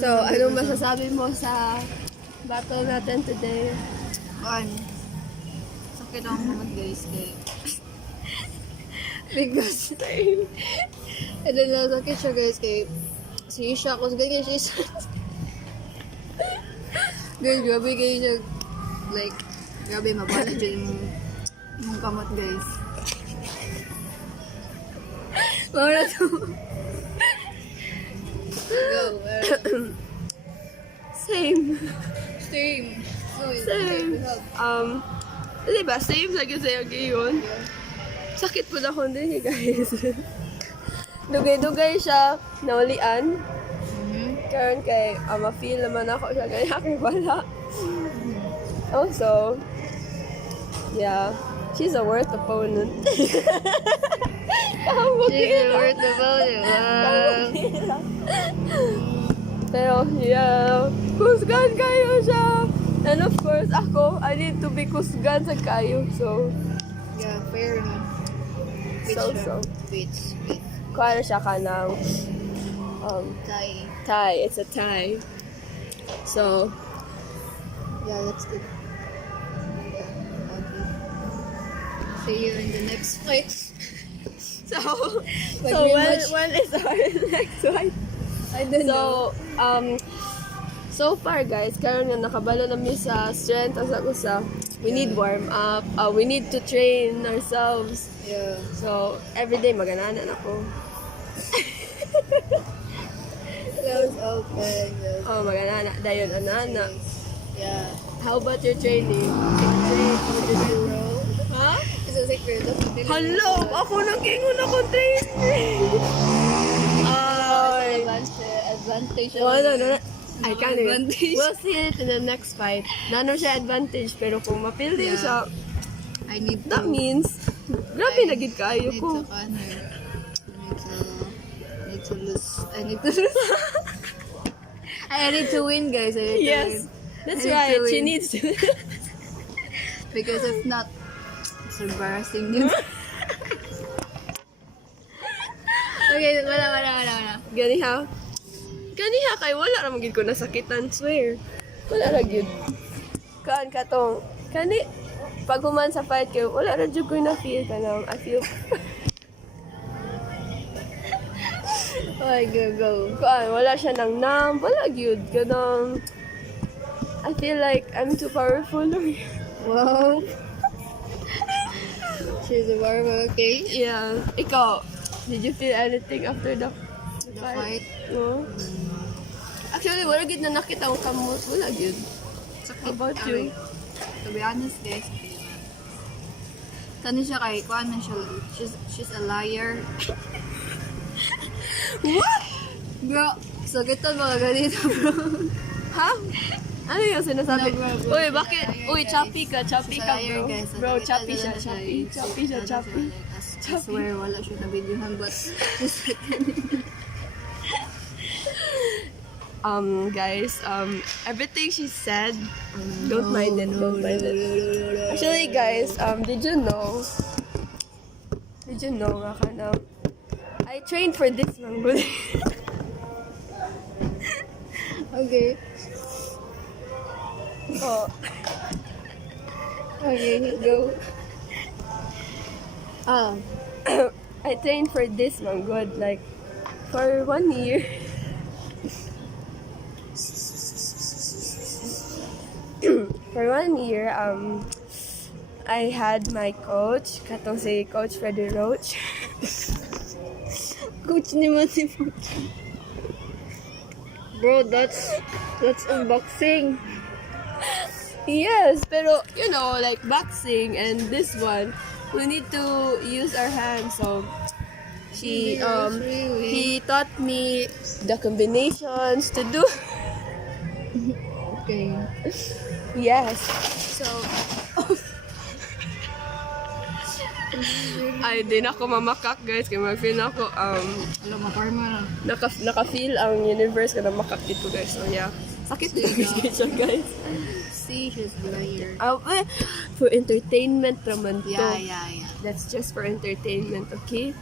So, anong masasabi mo sa battle natin today? Sakit ang mga guys kay Because, I don't know, sakit siya guys kay si Isha, kung ganyan siya Isha. Guys, grabe kayo siya. like grabe mabala dyan yung kamot guys. Mawala to. Go. Same. Same. Same. Diba, same sa sa'yo ngayon. Sakit po na ako din guys. Dugay-dugay siya, naulian. Karon kay, ma-feel naman ako siya ganyan kay wala. Also, yeah, she's a worth opponent. She's a worth opponent. Pero, yeah, kusgan kayo siya. And of course, ako, I need to be kusgan sa kayo. So, Yeah, fair enough. Wait. Kuha na siya ka ng tie. It's a tie. So, Yeah, that's good. Yeah, okay. See you in the next fight. so rematch. one is our next one. I don't know. So far guys, karon nga nakabalo na mi sa strength as ako sa we need warm up. We need to train ourselves. Yeah. So everyday magananan ako. That was open. Yes. Oh, maganana dayon anana. Yeah. How about your training? Ha? It's a secret. Hello, ako nang gingon ako training. Ay. Advantage. No. I can't even. Advantage. We'll see it in the next fight. Nano siya advantage, pero kung mapil din Yeah. siya, I need that means, grabe na gid kayo need ko. to need to lose. I need to lose. I need to win, guys. I need to Yes, win. that's I need right. to She win. needs to. Because if not, it's embarrassing. Yun. Okay, wala. Ganiha kay wala ra magid ko nasakitan, swear. Wala ra gyud. Kaan ka tong kani pag human sa fight kay wala ra jud ko na feel kanang I feel Okay, go. kaan wala siya nang wala gyud kanang I feel like I'm too powerful. Wow. She's a barber, okay? Yeah. Ikaw, did you feel anything after the fight? No? Actually, wala gid na nakita ang kamot. Wala gid. How about you? To be honest, guys, kani siya kay kuan man siya. She's a liar. What? Bro, sagitan mga ganito, bro. Ha? Ano yung sinasabi? No, bro. Uy, bakit? Uy, choppy ka, She's a liar, bro. guys. Bro, choppy siya, choppy. Choppy siya, choppy. I swear, wala siya na videohan, but Guys, everything she said, don't mind it, don't mind it. Actually, guys, did you know nga ka na, I trained for this one, but Okay. oh, Okay, go. I trained for this one good, like, for 1 year. For 1 year, I had my coach, katong si Coach Freddy Roach. Coach ni si Bro, that's unboxing. Yes, pero you know, like boxing and this one, we need to use our hands. So he taught me the combinations to do. Okay. Yes. So ay din ako mamakak guys kaya mag-feel na ako Alam mo, parma na. naka-feel ang universe ka na makak dito guys. So yeah. Sakit din siya guys. See, she's a liar. For entertainment naman to. Yeah. That's just for entertainment, okay?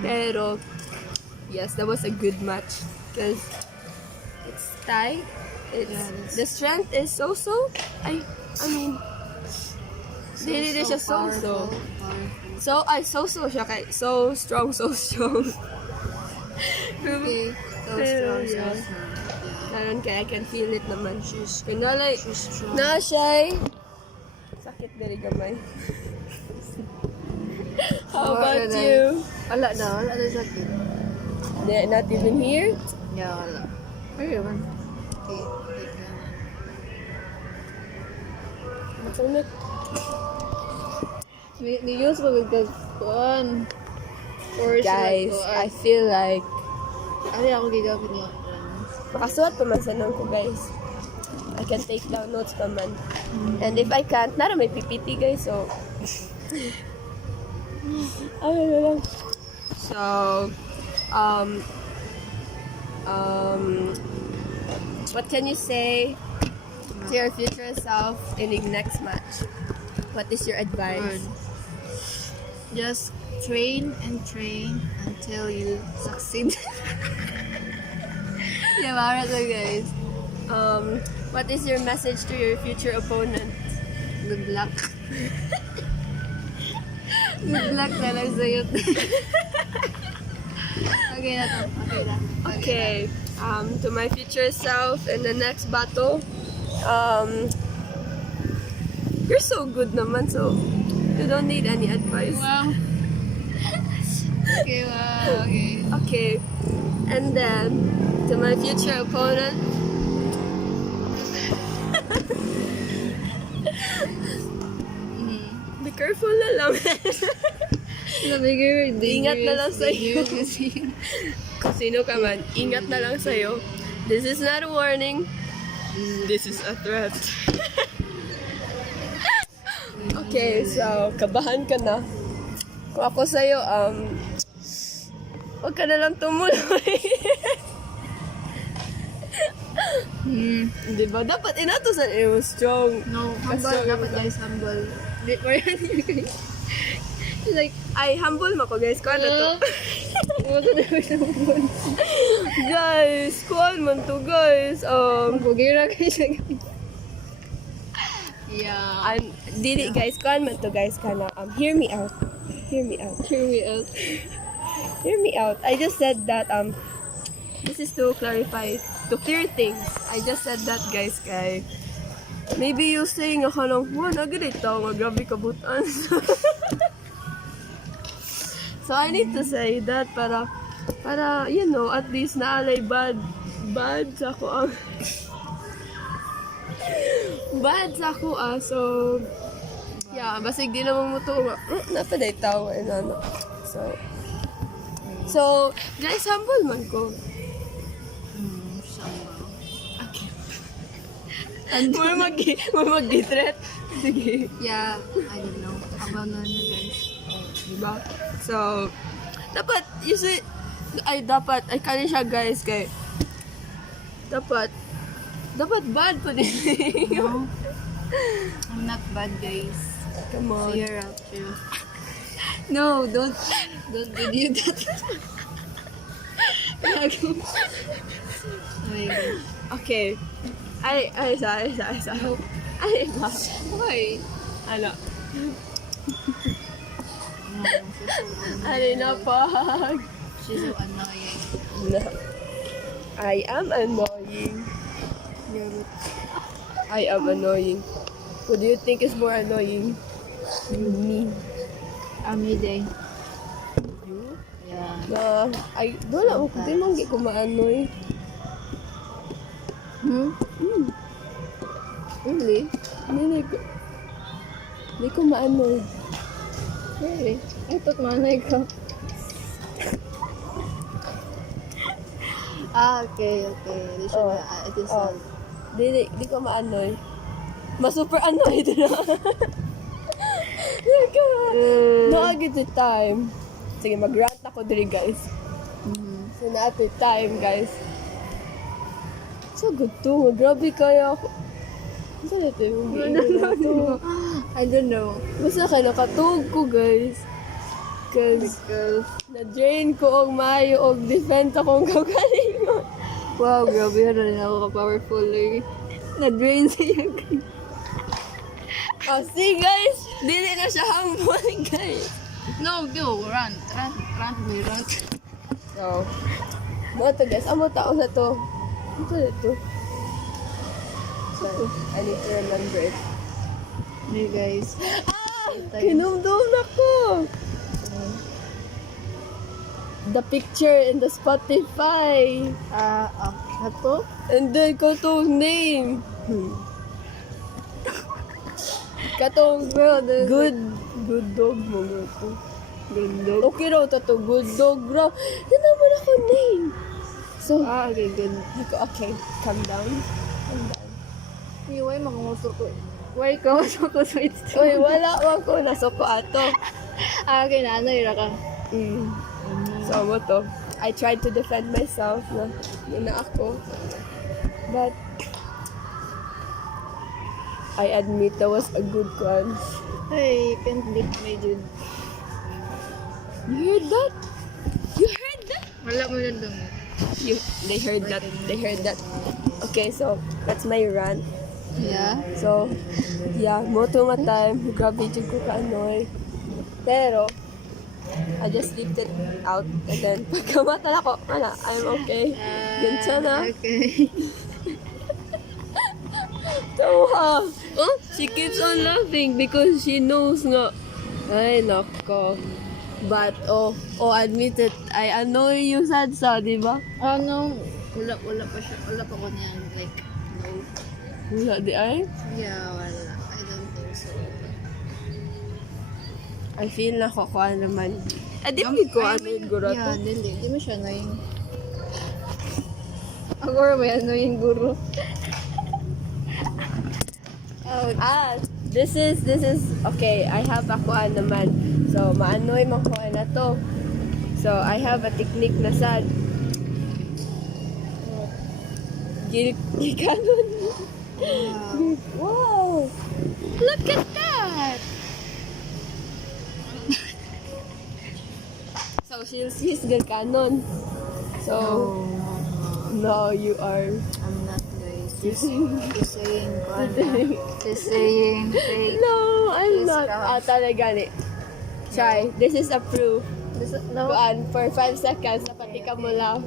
Pero, yes, that was a good match. Because Thai. It's, Yeah, the strength is so-so. I mean, dili siya so-so. Powerful. So-so siya kay so strong, so strong. Okay. So Pero, strong, so yeah. strong. Yeah. Karon kaya I can feel it naman. Kaya like, She's strong. na siya. Sakit diri gamay. How about you? Wala na sakit. Not even here? Yeah, wala. Ayun man. Okay, wait na. Matulog. Ni-use mo because kuan. Guys, I feel like Ari ako gigamit niya. makasuot pa man sa nung ko, guys. I can take down notes pa man. And if I can't, nara may PPT, guys, so... ano na lang. So, what can you say to your future self in the next match? What is your advice? Just train and train until you succeed. Yeah, para to guys. What is your message to your future opponent? Good luck. Good luck na lang sa'yo. Okay na to. Okay na. Okay, to my future self in the next battle, you're so good naman, so you don't need any advice. Wow. Okay, wow. Okay. Okay, and then to my future opponent, be careful na lang. Ingat na lang sa'yo. Kung sino ka man, ingat na lang sa'yo. This is not a warning. This is a threat. Okay, so, kabahan ka na. Kung ako sa'yo, huwag ka na lang tumuloy. Diba? Dapat inatusan mo strong. No, humble. Dapat guys, humble. Like, ay, humble mo ko, guys. Kuha na to. Wala na ako humble. Guys, kuha man to, guys. Bugira kayo siya. Yeah. Dili, guys. Kuha man to, guys. Kana, hear me out. Hear me out. Hear me out. Hear me out. I just said that, this is to clarify, to clear things. I just said that, guys, kay maybe you say nga ka lang, wow, nagalit tao nga, grabe kabutan. So, I need to say that para, you know, at least naalay bad sa ako ang, bad sa ako so, yeah, basig di naman mo ito nga, napaday tao, ano. So, guys, humble man ko. More mag-threat. Sige. Yeah, I don't know. Abangan nyo guys. Diba? So, dapat, kani siya guys, kay, dapat bad po din. No, I'm not bad guys. Come on. So you're out too. No, don't do that. Oh my God. Okay. Ay, isa. Ay, ba? Why? Ano? No, Ano na pag? she's so annoying. No. I am annoying. I am annoying. Who do you think is more annoying? Me. Amide. You? Yeah. Na, ay, wala mo, di man ko maanoy. Really? Hindi ko maanoy. Really? I thought manay ka. Okay. Di siya na, it is Di ko maanoy. Ma-super annoyed na. Naagit yung time. Sige, mag-rant ako diri, guys. So, naatoy time, guys. So good to. Grabe kaya ako. Saan ito yung I don't know. Basta kayo nakatug ko, guys. Because na-drain ko og maayo og defense akong kagalingon. Wow, grabe na rin ako ka-powerful eh. Na-drain siya. Oh, see guys, dili na siya humble guys. No, go, run, me, run. So, mo to guys, amo tao na to. Ito na to. So, I need to remember it. Hey guys. Kinumdum na ko. The picture in the Spotify. Ato? And then, katong name. Katong good dog mo ko. Good dog. Okay raw to good dog raw. Yan naman ako name. So, Okay, good. okay, calm down. Calm down. Why manguso ko? Why ka masok ko sa ito? Uy, wala ko. Nasuko ato. Okay na, ano yun ka? So, mo to. I tried to defend myself na yun na ako. But, I admit that was a good one. Hey, you can't beat me, dude. You heard that? You heard that? Wala mo yun dun. They heard that. They heard that. Okay, so, that's my rant. Yeah? So, yeah, moto nga time. Grabe dyan ko ka-annoy. Pero, I just left it out. And then, pagkamata na ko, I'm okay. Ganito na. Okay. Tawa. Oh, she keeps on laughing because she knows nga. Ay, nako. But, admit it. I annoy you, Sadsa, di ba? No. Wala pa siya. Wala pa ko niyan. Like, no. Wala di ay? Yeah, wala. I don't think so. I feel na kukuha naman. Di ko ano yung guro to. Yeah, dili. Di mo siya annoying. Ako may annoying guru. This is, okay, I have akuan naman. So, maanoy mo ko na to. So, I have a technique na sad. Gikanon. Wow! Look at that! So, she's gikanon. So, no, you are. I'm not, guys. Just saying. Just saying. No, I'm Yes, not. ka. Talaga ni. Try. This is a proof. No. For 5 seconds, napatika mo lang.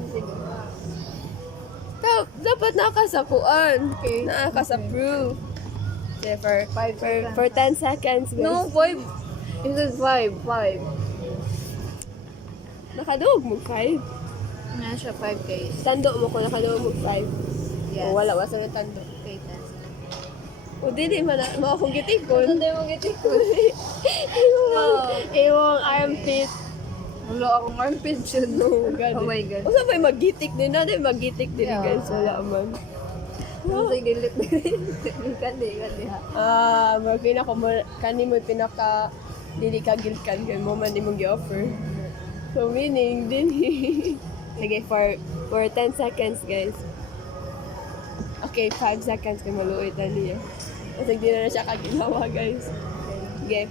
Dapat nakasapuan. Okay. Nakasa-proof. Okay, for 10 seconds. Guys. No, 5. It is 5. Nakaduog mo 5. Nga siya 5, guys. Tando mo ko, nakaduog mo 5. Yes. O wala, wasa na tando. Okay, that's O dili man na, mo akong gitikon. Hindi mo gitikon. Iwang armpit. Wala akong armpit siya. No, God. Oh my God. Usa may magitik din na, magitik din Yeah. guys, wala man. Ano sa gilit na Kandi ha. Kani mo pinaka dili ka gilkan kay mo man imong gi-offer. So meaning din. Sige, for 10 seconds guys. Okay, 5 seconds kay maluoy ta niya. Kasi di na siya kaginawa guys. Sige.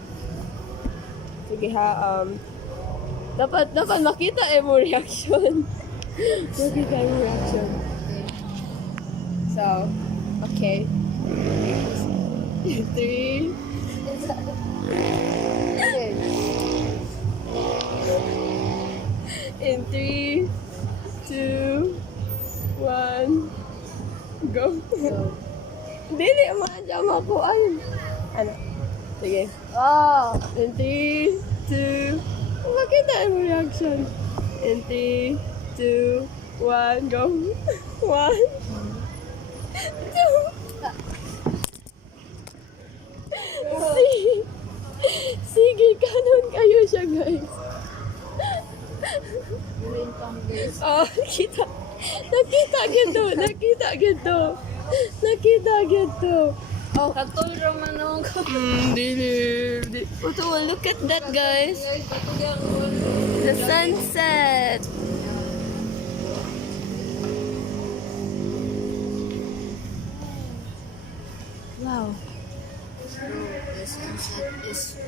Sige ha, dapat makita mo reaction. Makita mo reaction. So, okay. 3. In 3, 2, 1, go. Dili mo dyan makuan. Ano? Sige. In 3, 2, makita mo reaction. In 3, 2, 1, go. 1, 2. Sige, kanon kayo siya, guys. Oh, nakita gito. Oh, katol raman ako. Dili. Oh, look at that, guys. The sunset. Wow. The sunset is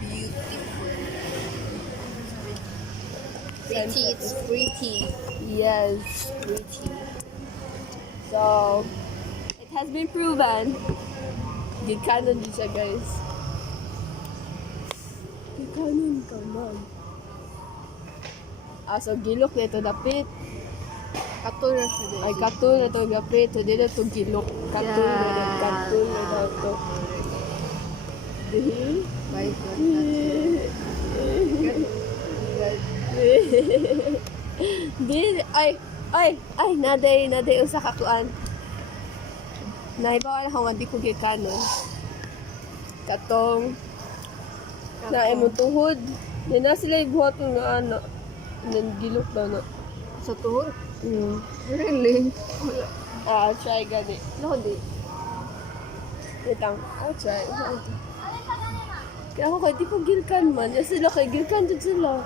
beautiful. Pretty, it's pretty. Yes. Pretty. So, it has been proven. Gikanon din siya, guys. Gikanon ka, man. So gilok na ito dapit. Katul na siya. Ay, katul na ito dapit. So, dito ito gilok. Katul na ito. Katul na ito. Bye, God. Ay, naday usa ka kuan. Naibawa na kung hindi ko gikanon. Katong na imong tuhod. Di na sila ibuhat nga ano. Gilok daw na. Sa tuhod? Mm. Really? I'll try gani. No, di. Wait lang. I'll try. Kaya ako kaya di ko gilkan man. Yan sila kay gilkan din sila.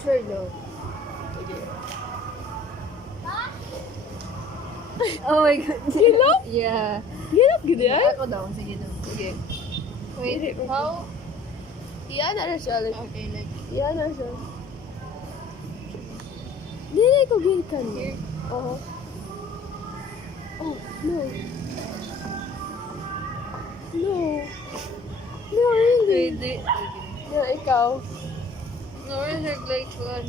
Try daw. Okay. Oh my God. Gilok? Yeah. Gilok gid yan? Ako daw. Sige daw. Okay. Wait, how? Iyan na siya. Like, Okay, like iyan na siya. Di na ko gilkan. here. Oo. Oh, no. No. No, really. Wait, No, ikaw. no, like one.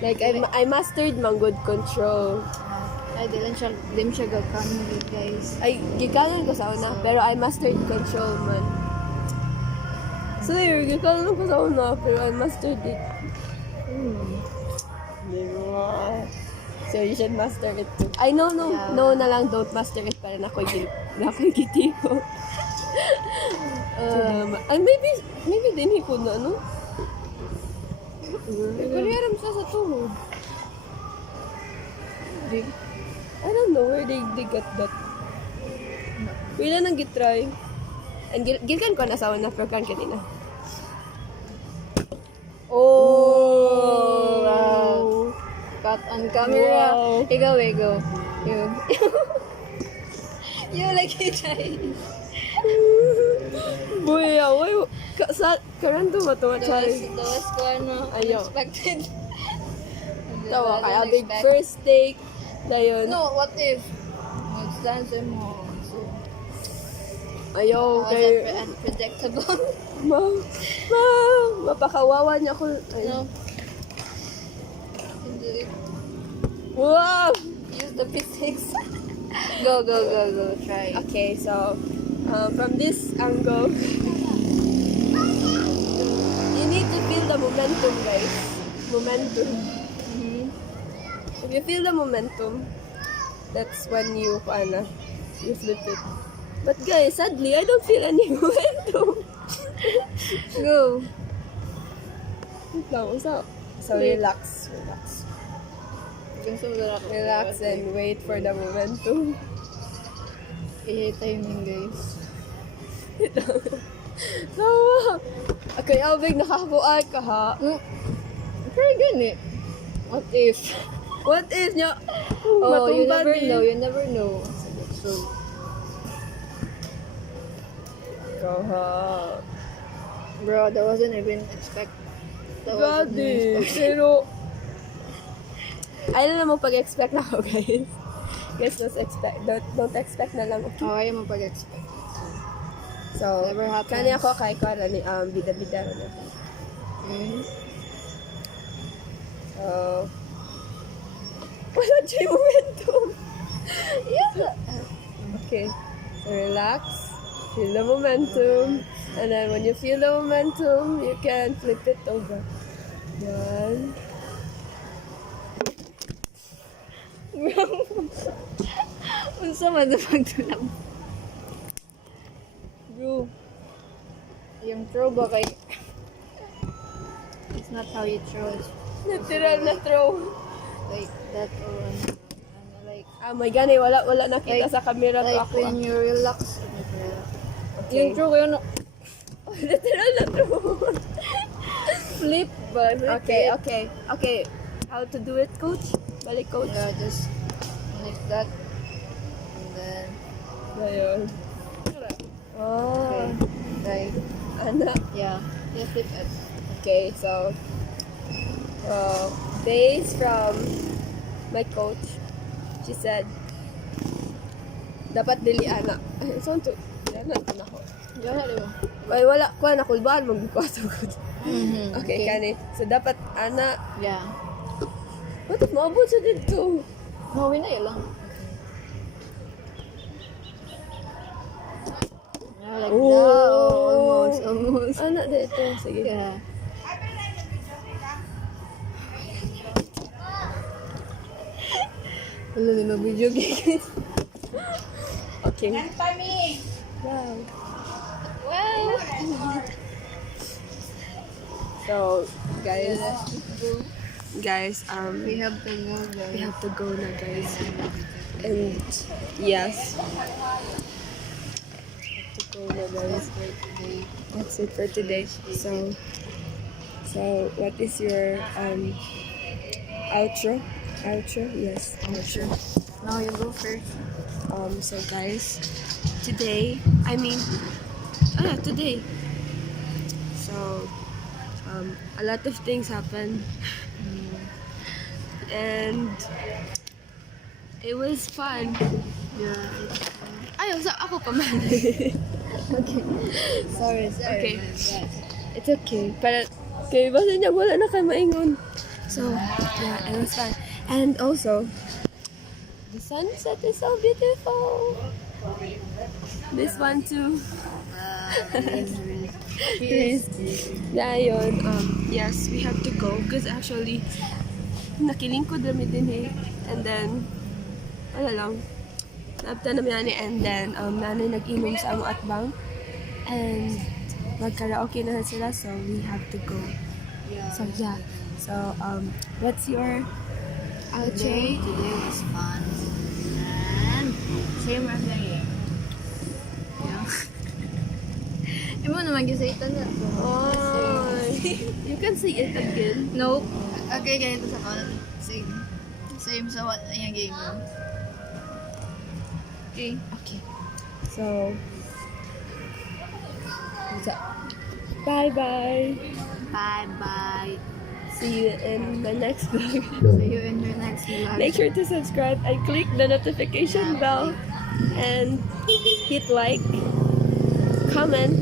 Like, I mastered mang good control. Ay, di siya gagkanon guys. Ay, gikanan ko sa una, pero I mastered control man. So, gikanan ko sa una, pero I mastered it. Diba? So, you should master it too. Ay, no, Yeah. no na lang, don't master it para na ako'y gitiko. Ay, maybe din ko na, no? Pariharam siya sa tuhod. I don't know where they got that. Wala nang gitry. And gilkan ko na sa una, pero kan kanina. Oh! Wow. Cut on camera. Wow. Ikaw, go. You. You like it, Boy, away. Karanto mo ito, Chai. That was ko Ayaw. unexpected. Tawa, kaya Wasn't big expect- first take. Dayon. No, what if? Magstance mo. Ayaw, Was kay... it unpredictable? Mapakawawa niya ko. Ay. No. Wow! Use the physics. Go. Try. Okay, so, from this angle, you need to feel the momentum, guys. Momentum. If you feel the momentum, that's when you flip it. But guys, sadly, I don't feel any momentum. Go. Wait lang, so relax. Relax and wait for the momentum. Timing, guys. Tawa! Okay, Albig, nakakuay ka ha. Try gani. What if? What if niya? Oh, you Matumba never din. know. You never know. So, Ikaw ha. bro, that wasn't even expect. Grabe. Pero, ayaw na mo pag-expect na ako, guys. Guys, don't expect na lang, okay? Oh, ayaw mo pag-expect. So, Never happens. kani ako kay Kara ni bida-bida ron ako. So, wala siya yung momentum. Yeah. Okay. So, relax. Feel the momentum. And then when you feel the momentum, you can flip it over. One. Unsa man na pagtulam? Bro. Yung throw ba kay... It's not how you throw. It's Natural na throw. like that or like... Ah, my God, wala nakita Like- sa camera Like ko ako. when you relax. Okay. Yung throw ko yun, Literal na throw. flip ba? Okay. How to do it, coach? Balik, coach. Yeah, just like that. And then... Ayun. Oh. Okay. Like... Ano? Yeah. You flip it. Okay, so base from my coach, she said, dapat dili ana. Ay, saan to? Yan na ako. Gana di ba? Ay, wala. Kuha na, kulbaan, magbukwato ko. Mhm. Okay, kani. So, dapat ana. Yeah. What if maabot sa dito? No, win na yun lang. Yeah, like that. Oh, almost. Ana, dito. Sige. Yeah. Wala na mag-video guys. Okay. Wow. Wow. So, guys, We have to go guys. we have to go na, guys. And yes, have to go na, guys. That's it for today. So what is your outro? Outro? Yes, outro. Now you go first. So guys, today, today. So, a lot of things happened. And it was fun. Yeah. Ay, ako pa man. Okay. Sorry. Okay. It's okay. Pero, kay basta niya, wala na kayo maingon. So, yeah, it was fun. And also, the sunset is so beautiful. This one too. Yes. Yeah, yun. Yes, we have to go because actually, nakilingkod kami din eh. And then, wala lang. Naabta namin yani and then, nanay nag-inom sa among atbang. And, mag-karaoke na sila so we have to go. Yeah. So, yeah. So, what's your outro? Today was fun. And same as like yeah. Imo naman gisaytan na. Oh, you can say it again. Nope. Okay, ganito sa kanan. Same sa what yung game. Okay. Okay. So, bye-bye. Bye. See you in the next vlog. See you in your next vlog. Make sure to subscribe and click the notification bell and hit like, comment,